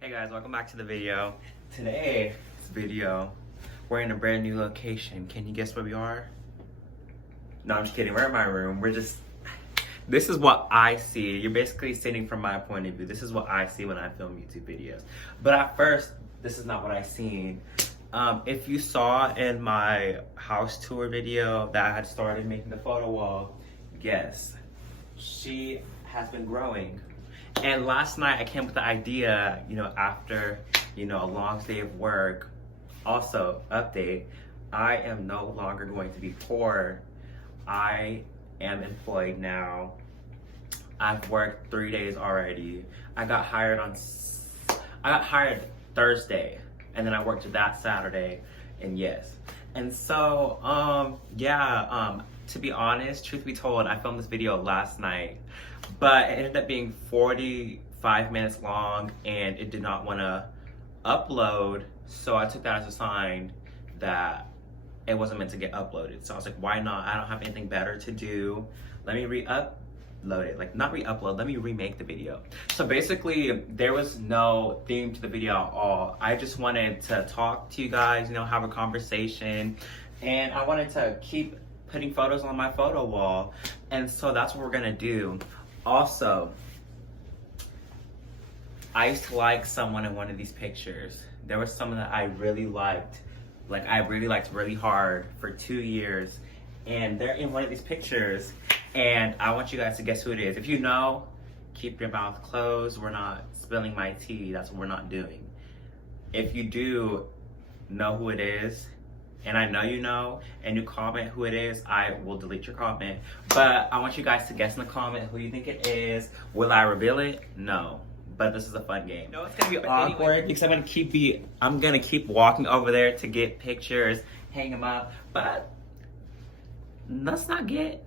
Hey guys, welcome back to the video. Today's video, we're in a brand new location. Can you guess where we are? No, I'm just kidding. We're in my room. This is what I see. You're basically sitting from my point of view. This is what I see when I film YouTube videos. But at first, this is not what I seen. If you saw in my house tour video that I had started making the photo wall, yes, she has been growing. And last night I came up with the idea, after, a long day of work. Also, update, I am no longer going to be poor. I am employed now. I've worked 3 days already. I got hired Thursday, and then I worked that Saturday, and yes. And so, to be honest, truth be told, I filmed this video last night, but it ended up being 45 minutes long, and it did not want to upload, so I took that as a sign that it wasn't meant to get uploaded. So I was like, why not? I don't have anything better to do. Let me re-upload it. Like, not re-upload, let me remake the video. So basically, there was no theme to the video at all. I just wanted to talk to you guys, have a conversation, and I wanted to keep putting photos on my photo wall, and so that's what we're gonna do. Also, I used to like someone in one of these pictures. There was someone that I really liked. Like, I really liked really hard for 2 years, and they're in one of these pictures, and I want you guys to guess who it is. If you know, keep your mouth closed. We're not spilling my tea. That's what we're not doing. If you do know who it is, and I know you know, and you comment who it is, I will delete your comment. But I want you guys to guess in the comment who you think it is. Will I reveal it? No. But this is a fun game. No, it's gonna be awkward because I'm gonna keep walking over there to get pictures, hang them up. But let's not get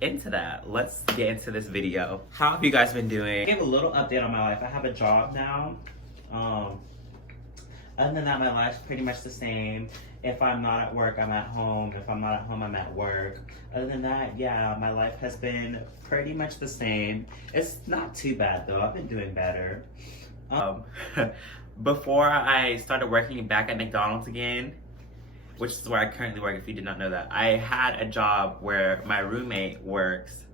into that. Let's get into this video. How have you guys been doing? I'll give a little update on my life. I have a job now. Other than that, my life's pretty much the same. If I'm not at work, I'm at home. If I'm not at home, I'm at work. Other than that, yeah, my life has been pretty much the same. It's not too bad though. I've been doing better. Before I started working back at McDonald's again, which is where I currently work if you did not know that, I had a job where my roommate works.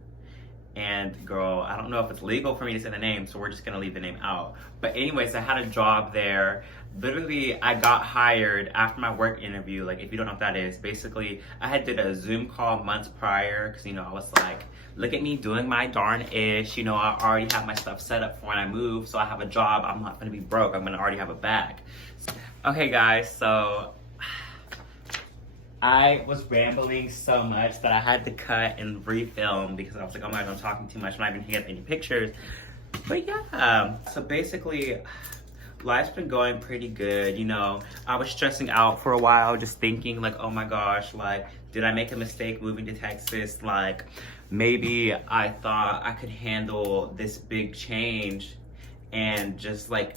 And girl, I don't know if it's legal for me to say the name, so we're just gonna leave the name out. But anyways, I had a job there. Literally, I got hired after my work interview. Like, if you don't know what that is, basically, I had did a Zoom call months prior, because, I was like, look at me doing my darn-ish. I already have my stuff set up for when I move, so I have a job. I'm not gonna be broke. I'm gonna already have a bag. Okay, guys, so I was rambling so much that I had to cut and refilm because I was like, oh my God, I'm talking too much. I'm not even getting any pictures. But yeah, so basically, life's been going pretty good. I was stressing out for a while, just thinking like, oh my gosh, like, did I make a mistake moving to Texas? Like, maybe I thought I could handle this big change and just like,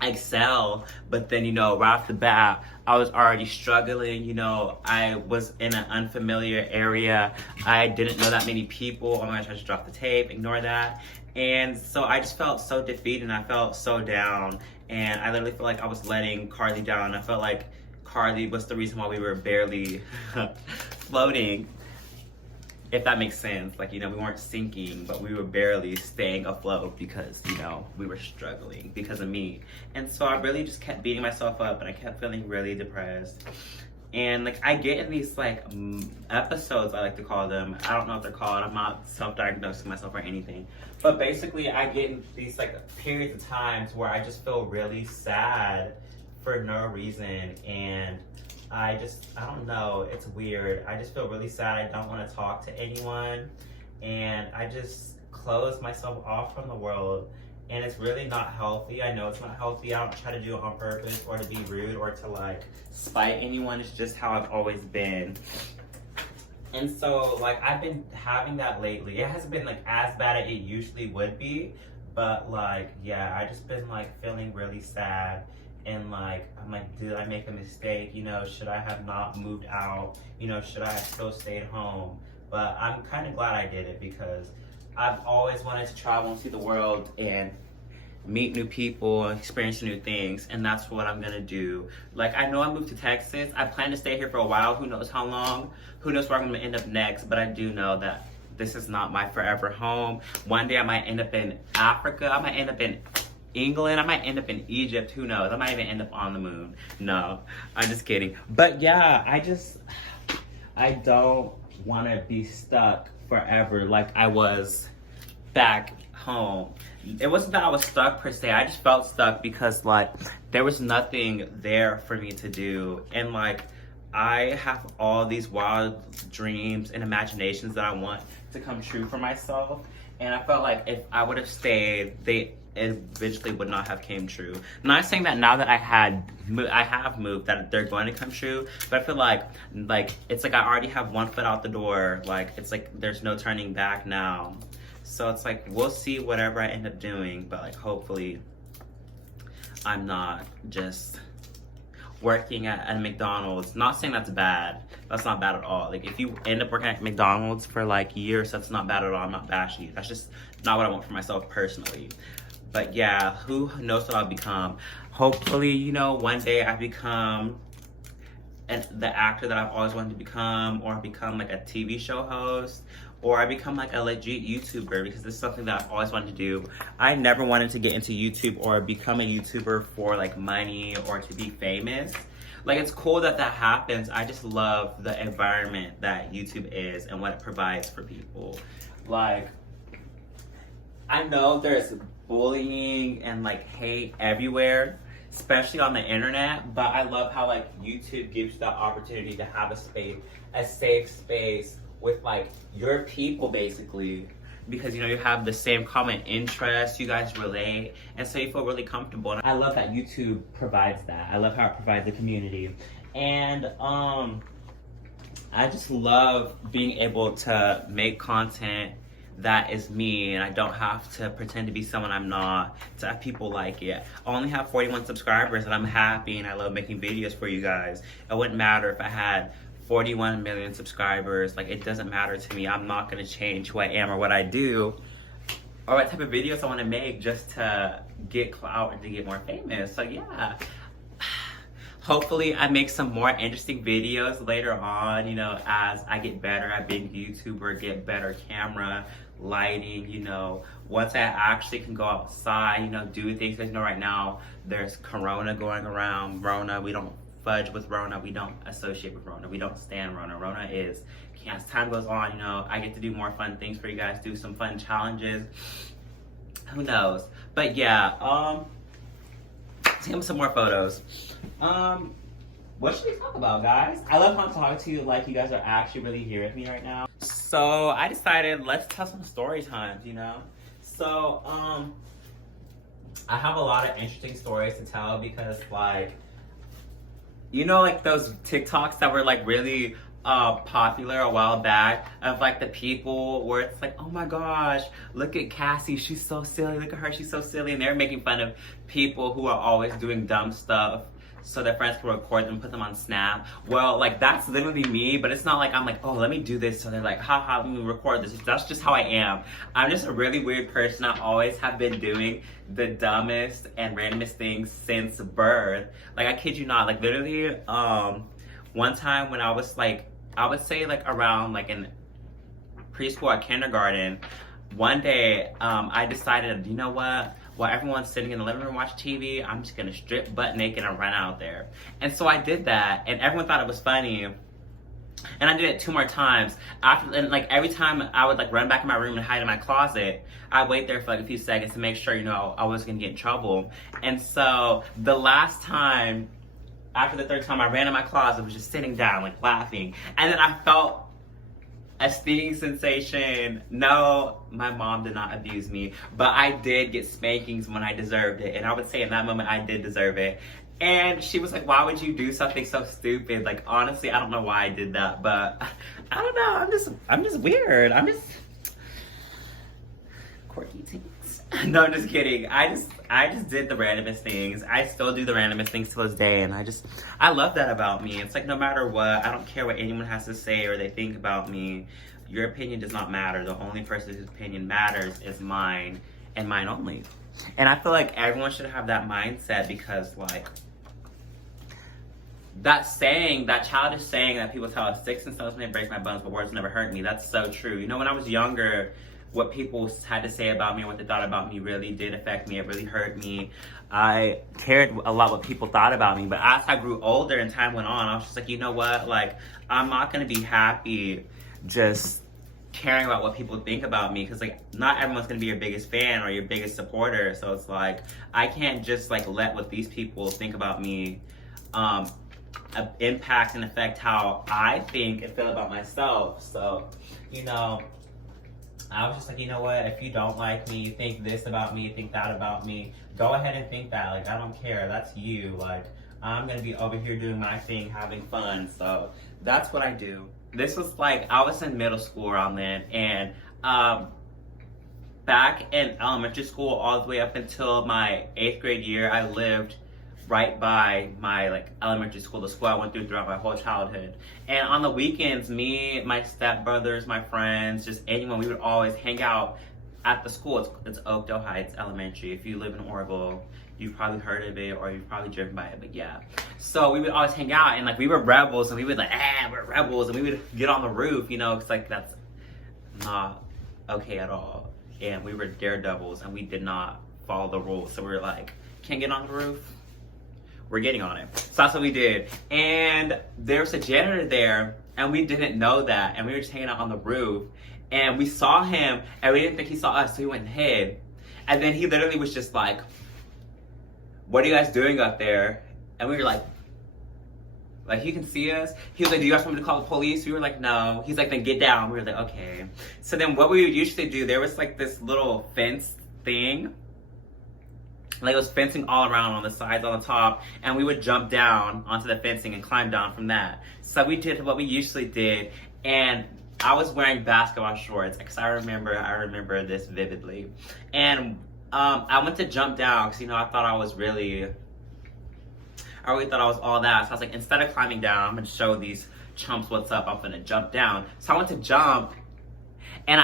excel, but then right off the bat I was already struggling. I was in an unfamiliar area. I didn't know that many people. Oh my gosh, I just dropped the tape, ignore that. And so I just felt so defeated and I felt so down, and I literally felt like I was letting Carly down. I felt like Carly was the reason why we were barely floating, if that makes sense. Like, we weren't sinking, but we were barely staying afloat because, we were struggling because of me. And so I really just kept beating myself up, and I kept feeling really depressed. And like, I get in these like episodes, I like to call them. I don't know what they're called. I'm not self-diagnosing myself or anything. But basically, I get in these like periods of times where I just feel really sad for no reason. And I don't know, it's weird. I just feel really sad. I don't want to talk to anyone. And I just close myself off from the world. And it's really not healthy. I know it's not healthy. I don't try to do it on purpose or to be rude or to like spite anyone. It's just how I've always been. And so like, I've been having that lately. It hasn't been like as bad as it usually would be. But like, yeah, I just been like feeling really sad. And like, I'm like, did I make a mistake? Should I have not moved out? Should I have still stayed home? But I'm kind of glad I did it because I've always wanted to travel and see the world, and meet new people, experience new things, and that's what I'm gonna do. Like, I know I moved to Texas. I plan to stay here for a while. Who knows how long? Who knows where I'm gonna end up next? But I do know that this is not my forever home. One day I might end up in Africa. I might end up in England. I might end up in Egypt. Who knows? I might even end up on the moon. No, I'm just kidding. But yeah, I don't want to be stuck forever like I was back home. It wasn't that I was stuck per se. I just felt stuck because like there was nothing there for me to do. And like I have all these wild dreams and imaginations that I want to come true for myself. And I felt like if I would have stayed, they eventually would not have came true. I'm not saying that now that I have moved that they're going to come true, but I feel like it's like I already have one foot out the door. Like it's like there's no turning back now. So it's like we'll see whatever I end up doing, but like hopefully I'm not just working at a McDonald's. Not saying that's bad. That's not bad at all. Like if you end up working at McDonald's for like years, that's not bad at all. I'm not bashing you. That's just not what I want for myself personally. But yeah, who knows what I'll become. Hopefully, you know, one day I become the actor that I've always wanted to become, or become like a TV show host, or I become like a legit YouTuber, because this is something that I've always wanted to do. I never wanted to get into YouTube or become a YouTuber for like money or to be famous. Like it's cool that that happens. I just love the environment that YouTube is and what it provides for people. Like, I know there's bullying and like hate everywhere, especially on the internet, but I love how like YouTube gives you that opportunity to have a safe space with like your people basically, because you know you have the same common interests, you guys relate, and so you feel really comfortable. And I love that YouTube provides that. I love how it provides a community. And I just love being able to make content that is me, and I don't have to pretend to be someone I'm not to have people like it. I only have 41 subscribers and I'm happy, and I love making videos for you guys. It wouldn't matter if I had 41 million subscribers. Like, it doesn't matter to me. I'm not gonna change who I am or what I do or what type of videos I wanna make just to get clout and to get more famous. So yeah. Hopefully I make some more interesting videos later on, you know, as I get better at being a YouTuber, get better camera, lighting, you know, once I actually can go outside, you know, do things. Because you know, right now there's Corona going around. Rona, we don't fudge with Rona, we don't associate with Rona, we don't stand Rona. Rona is, as time goes on, you know, I get to do more fun things for you guys, do some fun challenges. Who knows? But yeah, take some more photos. What should we talk about, guys? I love how I'm talking to you like you guys are actually really here with me right now. So I decided let's tell some story times, you know? So, I have a lot of interesting stories to tell because like, you know, like those TikToks that were like really popular a while back of like the people where it's like, oh my gosh, look at Cassie, she's so silly, look at her, she's so silly, and they're making fun of people who are always doing dumb stuff so their friends can record them and put them on Snap. Well, like that's literally me, but it's not like I'm like, oh, let me do this, so they're like, haha, let me record this. That's just how I am. I'm just a really weird person. I always have been doing the dumbest and randomest things since birth. Like, I kid you not, like literally, one time when I was like, I would say like around like in preschool or kindergarten, one day I decided, you know what? While everyone's sitting in the living room watching TV, I'm just gonna strip butt naked and run out there. And so I did that, and everyone thought it was funny. And I did it 2 more times. And like every time I would like run back in my room and hide in my closet, I'd wait there for like a few seconds to make sure, you know, I wasn't gonna get in trouble. And so the last time, after the 3rd time I ran in my closet, was just sitting down, like laughing. And then I felt a stinging sensation. No, my mom did not abuse me, but I did get spankings when I deserved it. And I would say in that moment, I did deserve it. And she was like, why would you do something so stupid? Like, honestly, I don't know why I did that, but I don't know. I'm just weird. I'm just quirky things. No, I'm just kidding. I just did the randomest things. I still do the randomest things to this day, and I love that about me. It's like no matter what, I don't care what anyone has to say or they think about me. Your opinion does not matter. The only person's opinion matters is mine and mine only. And I feel like everyone should have that mindset because, like, that saying, that childish saying that people tell us, sticks and stones may break my bones, but words never hurt me. That's so true. You know, when I was younger, what people had to say about me, what they thought about me really did affect me. It really hurt me. I cared a lot what people thought about me. But as I grew older and time went on, I was just like, you know what? Like, I'm not going to be happy just caring about what people think about me, because like not everyone's gonna be your biggest fan or your biggest supporter. So it's like I can't just like let what these people think about me impact and affect how I think and feel about myself. So, you know, I was just like, you know what, if you don't like me, think this about me, think that about me, go ahead and think that. Like, I don't care, that's you. Like, I'm gonna be over here doing my thing, having fun. So that's what I do. This was like, I was in middle school around then, and back in elementary school all the way up until my 8th grade year, I lived right by my like elementary school, the school I went through throughout my whole childhood. And on the weekends, me, my stepbrothers, my friends, just anyone, we would always hang out at the school. It's Oakdale Heights Elementary. If you live in Oregon, you've probably heard of it or you've probably driven by it, but yeah. So we would always hang out, and like we were rebels, and we would like, we're rebels, and we would get on the roof, you know, because like that's not okay at all. And we were daredevils, and we did not follow the rules. So we were like, can't get on the roof? We're getting on it. So that's what we did. And there was a janitor there, and we didn't know that, and we were just hanging out on the roof, and we saw him, and we didn't think he saw us, so he went and hid. And then he literally was just like, what are you guys doing up there? And we were like, he can see us? He was like, do you guys want me to call the police? We were like, no. He's like, then get down. We were like, okay. So then what we would usually do, there was like this little fence thing. Like it was fencing all around on the sides, on the top. And we would jump down onto the fencing and climb down from that. So we did what we usually did. And I was wearing basketball shorts because I remember this vividly. And I went to jump down because, you know, I really thought I was all that. So I was like, instead of climbing down, I'm gonna show these chumps what's up. I'm gonna jump down. So I went to jump, and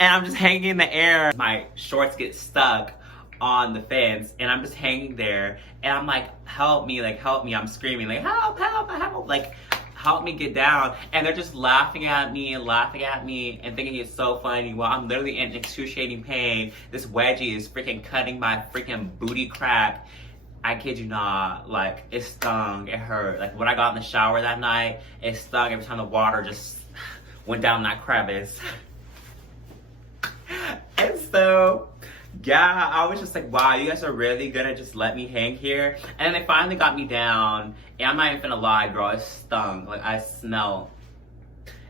I'm just hanging in the air. My shorts get stuck on the fence, and I'm just hanging there. And I'm like, help me, help me. I'm screaming, like, help, help, help. Like, help me get down. And they're just laughing at me and thinking it's so funny. Well, I'm literally in excruciating pain. This wedgie is freaking cutting my freaking booty crack. I kid you not, like, it stung, it hurt. Like, when I got in the shower that night, it stung every time the water just went down that crevice. And so, yeah, I was just like, wow, you guys are really gonna just let me hang here? And then they finally got me down, and I'm not even gonna lie, girl, it stung. Like,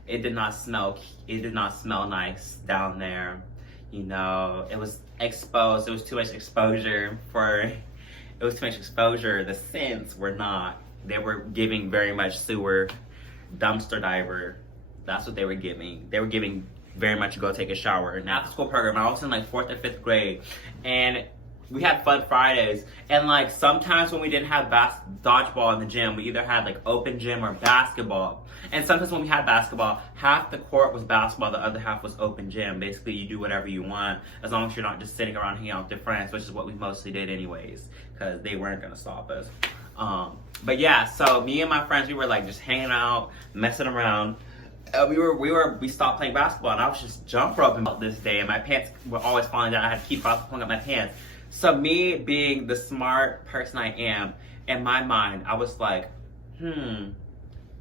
it did not smell nice down there. You know, it was exposed, it was too much exposure. The scents were not. They were giving very much sewer, dumpster diver. That's what they were giving. They were giving very much go take a shower. And after school program, I was in like 4th or 5th grade, and we had fun Fridays. And like sometimes when we didn't have dodgeball in the gym, we either had like open gym or basketball. And sometimes when we had basketball, half the court was basketball, the other half was open gym. Basically, you do whatever you want as long as you're not just sitting around hanging out with your friends, which is what we mostly did anyways, because they weren't gonna stop us. But yeah, so me and my friends, we were like just hanging out, messing around. We stopped playing basketball, and I was just jump roping this day, and my pants were always falling down. I had to keep pulling up my pants. So me being the smart person I am, in my mind, I was like,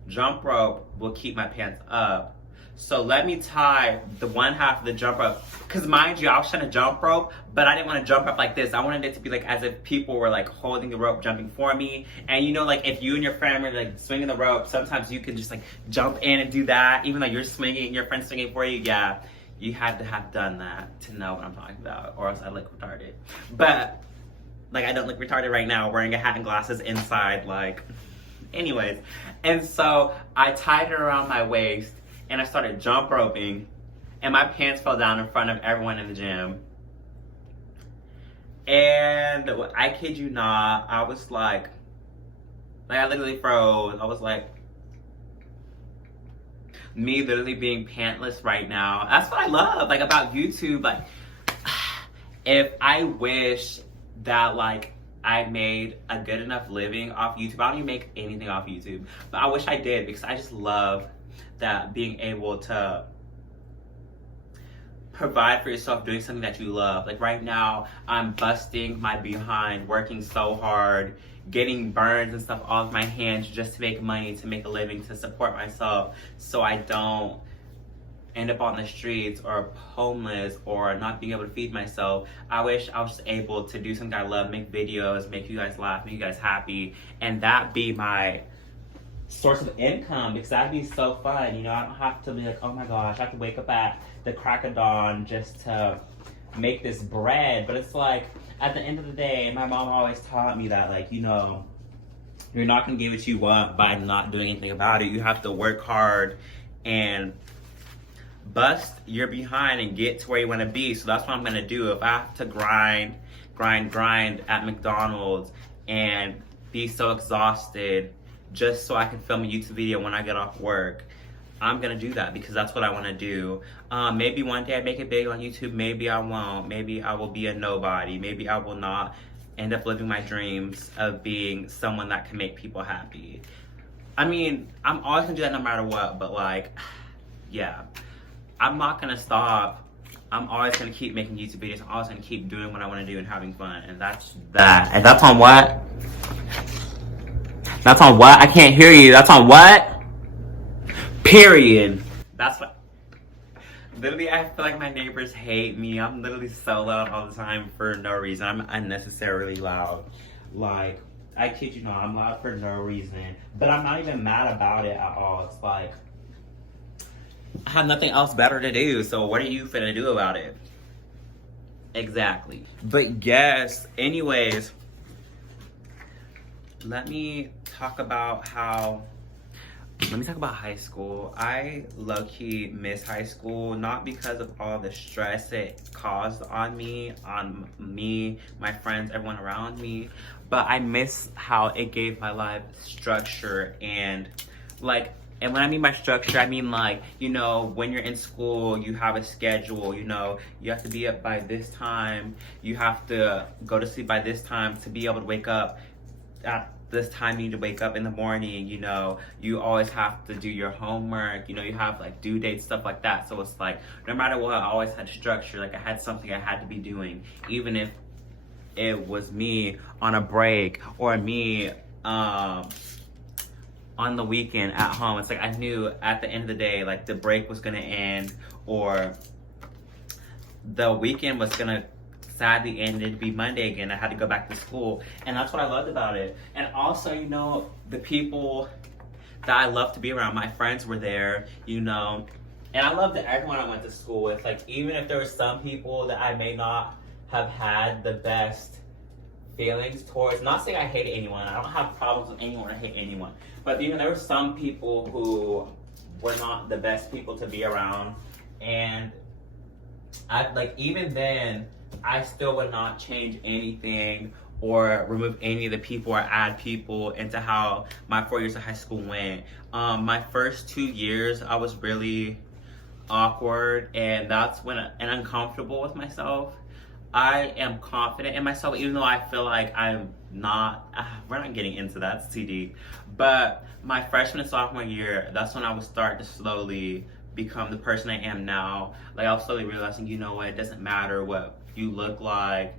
jump rope will keep my pants up. So let me tie the one half of the jump rope, because mind you, I was trying to jump rope, but I didn't want to jump up like this. I wanted it to be like as if people were like holding the rope, jumping for me. And you know, like if you and your friend were like swinging the rope, sometimes you can just like jump in and do that, even though you're swinging and your friend's swinging for you. Yeah, you had to have done that to know what I'm talking about, or else I look retarded. But like I don't look retarded right now, wearing a hat and glasses inside, like, anyways. And so I tied it around my waist, and I started jump roping, and my pants fell down in front of everyone in the gym. And I kid you not, I was like I literally froze. I was like, me literally being pantless right now. That's what I love, like, about YouTube. Like, if I wish that like I made a good enough living off YouTube. I don't even make anything off YouTube, but I wish I did, because I just love that, being able to provide for yourself doing something that you love. Like right now, I'm busting my behind, working so hard, getting burns and stuff off my hands just to make money, to make a living, to support myself, so I don't end up on the streets or homeless or not being able to feed myself. I wish I was just able to do something I love, make videos, make you guys laugh, make you guys happy, and that be my source of income, because that'd be so fun. You know, I don't have to be like, oh my gosh, I have to wake up at the crack of dawn just to make this bread. But it's like, at the end of the day, my mom always taught me that, like, you know, you're not gonna get what you want by not doing anything about it. You have to work hard and bust your behind and get to where you want to be. So that's what I'm gonna do. If I have to grind at McDonald's and be so exhausted just so I can film a YouTube video when I get off work, I'm gonna do that, because that's what I want to do. Maybe one day I make it big on YouTube, maybe I won't. Maybe I will be a nobody. Maybe I will not end up living my dreams of being someone that can make people happy. I mean, I'm always gonna do that no matter what, but like, yeah, I'm not gonna stop. I'm always gonna keep making YouTube videos. I'm always gonna keep doing what I want to do and having fun, and that's that. And that's on what? That's on what? I can't hear you. That's on what? Period. That's what. Literally, I feel like my neighbors hate me. I'm literally so loud all the time for no reason. I'm unnecessarily loud. Like, I kid you not, I'm loud for no reason. But I'm not even mad about it at all. It's like, I have nothing else better to do, so what are you finna do about it? Exactly. But yes, anyways, let me talk about high school. I low-key miss high school, not because of all the stress it caused on me, my friends, everyone around me, but I miss how it gave my life structure. And like, and when I mean by structure, I mean like, you know, when you're in school, you have a schedule, you know, you have to be up by this time, you have to go to sleep by this time to be able to wake up at this time. You need to wake up in the morning, you know, you always have to do your homework, you know, you have like due dates, stuff like that. So it's like, no matter what, I always had structure. Like, I had something I had to be doing, even if it was me on a break or me on the weekend at home. It's like, I knew at the end of the day, like, the break was gonna end, or the weekend was gonna sadly end, it'd be Monday again. I had to go back to school, and that's what I loved about it. And also, you know, the people that I love to be around, my friends were there, you know, and I loved everyone I went to school with. Like, even if there were some people that I may not have had the best feelings towards, not saying I hate anyone, I don't have problems with anyone or hate anyone, but even there were some people who were not the best people to be around. And I, like, even then, I still would not change anything or remove any of the people or add people into how my 4 years of high school went. My first 2 years, I was really awkward, and that's when and uncomfortable with myself. I am confident in myself, even though I feel like I'm not. We're not getting into that, CD. But my freshman and sophomore year, that's when I would start to slowly become the person I am now. Like, I was slowly realizing, you know what, it doesn't matter what you look like,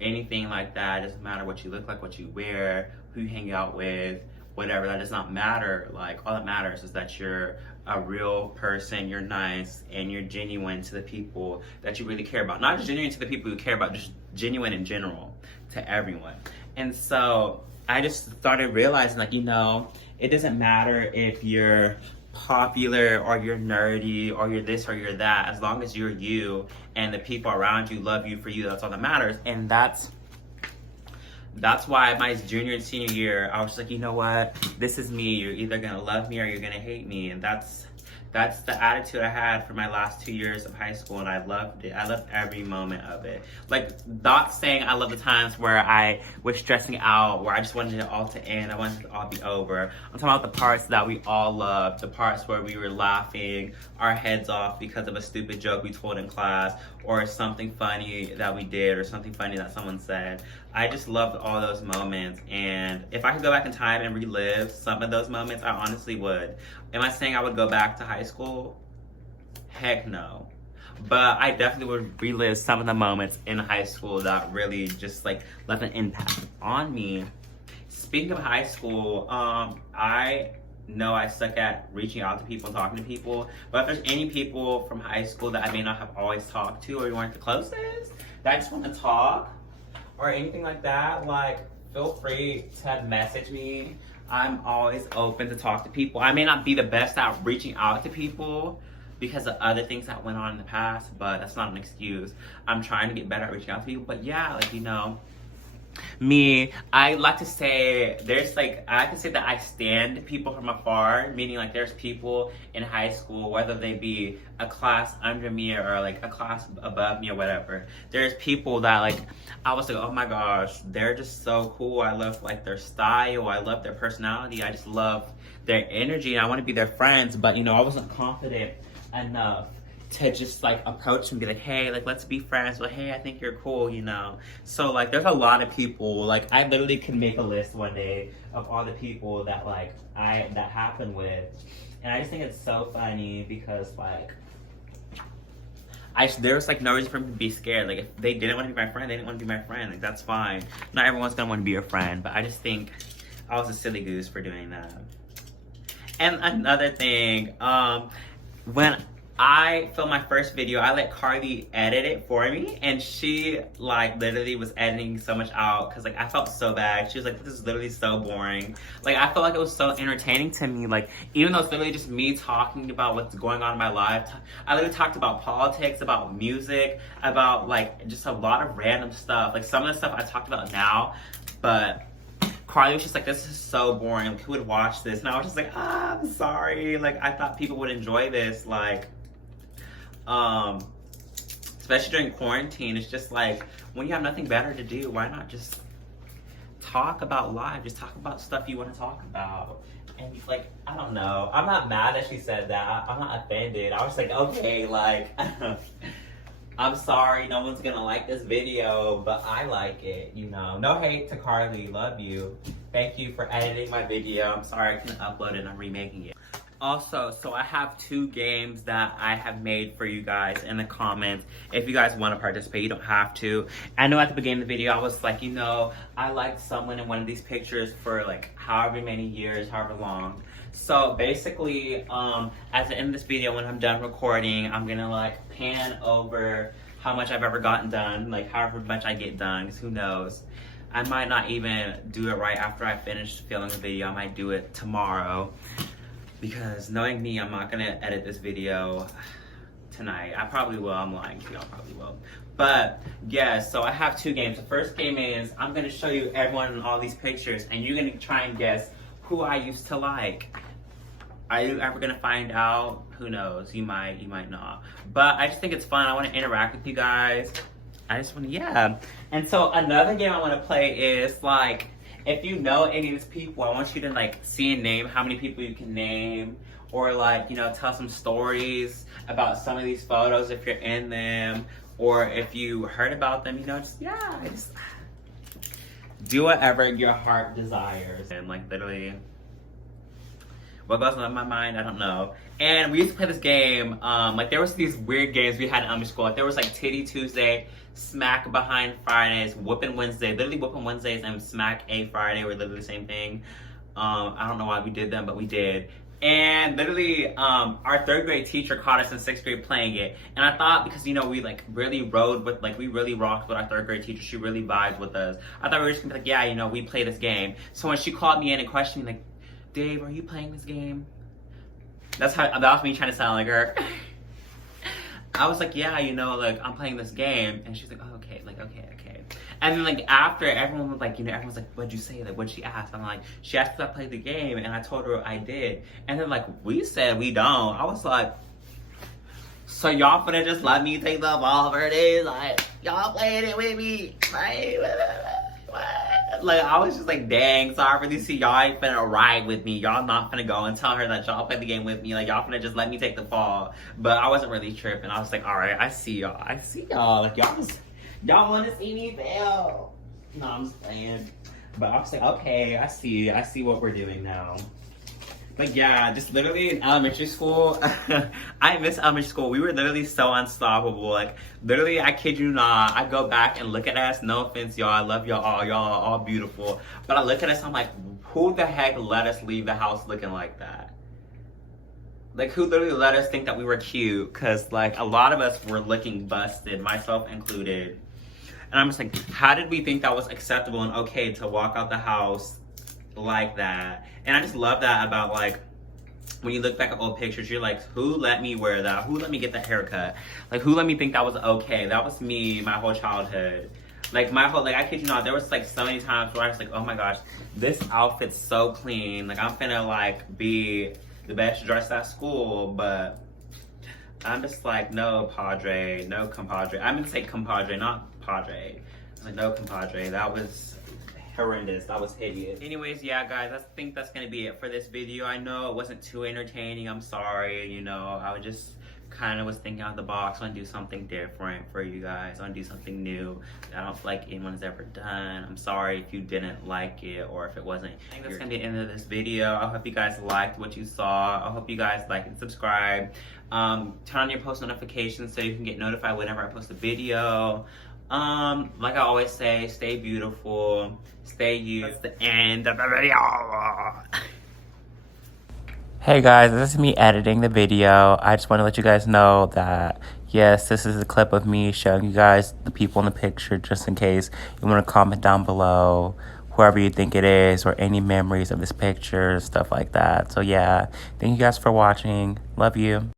anything like that. It doesn't matter what you look like, what you wear, who you hang out with, whatever. That does not matter. Like, all that matters is that you're a real person, you're nice, and you're genuine to the people that you really care about. Not just genuine to the people you care about, just genuine in general to everyone. And so I just started realizing, like, you know, it doesn't matter if you're popular or you're nerdy or you're this or you're that. As long as you're you and the people around you love you for you, that's all that matters. And that's why my junior and senior year, I was like, you know what, this is me. You're either gonna love me or you're gonna hate me. And that's that's the attitude I had for my last 2 years of high school, and I loved it. I loved every moment of it. Like, not saying I love the times where I was stressing out, where I just wanted it all to end, I wanted it to all be over. I'm talking about the parts that we all loved, the parts where we were laughing our heads off because of a stupid joke we told in class, or something funny that we did, or something funny that someone said. I just loved all those moments, and if I could go back in time and relive some of those moments, I honestly would. Am I saying I would go back to high school? Heck no. But I definitely would relive some of the moments in high school that really just like left an impact on me. Speaking of high school, I know I suck at reaching out to people and talking to people, but if there's any people from high school that I may not have always talked to, or you weren't the closest, that I just want to talk, or anything like that, like, feel free to message me. I'm always open to talk to people. I may not be the best at reaching out to people because of other things that went on in the past, but that's not an excuse. I'm trying to get better at reaching out to people, but yeah, like, you know, me, I like to say, I can say that I stand people from afar, meaning like there's people in high school, whether they be a class under me or like a class above me or whatever. There's people that like, I was like, oh my gosh, they're just so cool. I love like their style. I love their personality. I just love their energy, and I want to be their friends, but you know, I wasn't confident enough to just like approach and be like, hey, like, let's be friends. Well, hey, I think you're cool, you know? So like, there's a lot of people, like, I literally could make a list one day of all the people that like, that happened with. And I just think it's so funny because like, there's like no reason for me to be scared. Like, if they didn't want to be my friend, they didn't want to be my friend. Like, that's fine. Not everyone's gonna want to be your friend, but I just think I was a silly goose for doing that. And another thing, when I filmed my first video, I let Carly edit it for me, and she like literally was editing so much out because like I felt so bad. She was like, this is literally so boring. Like, I felt like it was so entertaining to me. Like, even though it's literally just me talking about what's going on in my life, I literally talked about politics, about music, about like just a lot of random stuff. Like, some of the stuff I talked about now, but Carly was just like, this is so boring. Like, who would watch this? And I was just like, I'm sorry. Like, I thought people would enjoy this. Like, especially during quarantine, it's just like, when you have nothing better to do, why not just talk about life? Just talk about stuff you want to talk about. And like, I don't know. I'm not mad that she said that. I'm not offended. I was like, okay, like, I'm sorry, no one's gonna like this video, but I like it, you know. No hate to Carly, love you. Thank you for editing my video. I'm sorry I couldn't upload it, I'm remaking it. Also, so I have 2 games that I have made for you guys in the comments. If you guys want to participate, you don't have to. I know at the beginning of the video, I was like, you know, I liked someone in one of these pictures for like however many years, however long. So basically, at the end of this video, when I'm done recording, I'm gonna like pan over how much I've ever gotten done, like however much I get done, because who knows. I might not even do it right after I finish filming the video. I might do it tomorrow. Because knowing me, I'm not gonna edit this video tonight. I probably will, I'm lying to you, I probably will. But yeah, so I have 2 games. The first game is, I'm gonna show you everyone in all these pictures, and you're gonna try and guess who I used to like. Are you ever gonna find out? Who knows, you might not. But I just think it's fun, I wanna interact with you guys. I just wanna, yeah. And so another game I wanna play is like, if you know any of these people, I want you to like see and name how many people you can name, or like, you know, tell some stories about some of these photos if you're in them, or if you heard about them, you know, just do whatever your heart desires. And like, literally, what goes on in my mind, I don't know. And we used to play this game, like there was these weird games we had in elementary school. Like there was like Titty Tuesday, Smack Behind Fridays, Whoopin' Wednesday. Literally Whoopin' Wednesdays and Smack A Friday were literally the same thing. I don't know why we did them, but we did. And literally, our 3rd grade teacher caught us in 6th grade playing it. And I thought, because, you know, we like really rode with, like we really rocked with our 3rd grade teacher. She really vibed with us. I thought we were just gonna be like, yeah, you know, we play this game. So when she called me in and questioned me, like, Dave, are you playing this game? That was me trying to sound like her. I was like, yeah, you know, like, I'm playing this game. And she's like, oh, okay, like, okay. And then like after, everyone was like, everyone's like, what'd you say? Like, what'd she ask? I'm like, she asked if I played the game, and I told her I did. And then like, we said we don't. I was like, so y'all finna just let me take the ball for this? Like, y'all playing it with me? Like, what? Like, I was just like, dang, sorry for this. Y'all ain't finna ride with me. Y'all not finna go and tell her that y'all played the game with me. Like, y'all finna just let me take the fall. But I wasn't really tripping. I was like, all right, I see y'all. I see y'all. Like, y'all want to see me fail. No, I'm just playing. But I was like, okay, I see what we're doing now. But yeah, just literally in elementary school, I miss elementary school. We were literally so unstoppable. Like, literally, I kid you not, I go back and look at us. No offense, y'all. I love y'all all. Y'all are all beautiful. But I look at us, I'm like, who the heck let us leave the house looking like that? Like, who literally let us think that we were cute? Because, like, a lot of us were looking busted, myself included. And I'm just like, how did we think that was acceptable and okay to walk out the house like that? And I just love that about, like, when you look back at old pictures, you're like, who let me wear that? Who let me get that haircut? Like, who let me think that was okay? That was me my whole childhood. Like, I kid you not, there was, like, so many times where I was like, oh my gosh, this outfit's so clean. Like, I'm finna, like, be the best dressed at school, but I'm just like, no, padre, no compadre. I'm gonna say compadre, not padre. I'm like, no, compadre. That was horrendous. That was hideous. Anyways, yeah, guys, I think that's gonna be it for this video. I know it wasn't too entertaining. I'm sorry. I was just kind of was thinking out of the box. I want to do something different for you guys. I want to do something new that I don't feel like anyone's ever done. I'm sorry if you didn't like it or if it wasn't. I think that's gonna be the end of this video. I hope you guys liked what you saw. I hope you guys like and subscribe. Turn on your post notifications so you can get notified whenever I post a video. Like I always say, stay beautiful, stay you. That's the end of the video. Hey guys, this is me editing the video. I just want to let you guys know that, yes, this is a clip of me showing you guys the people in the picture, just in case you want to comment down below whoever you think it is or any memories of this picture, stuff like that. So yeah, thank you guys for watching. Love you.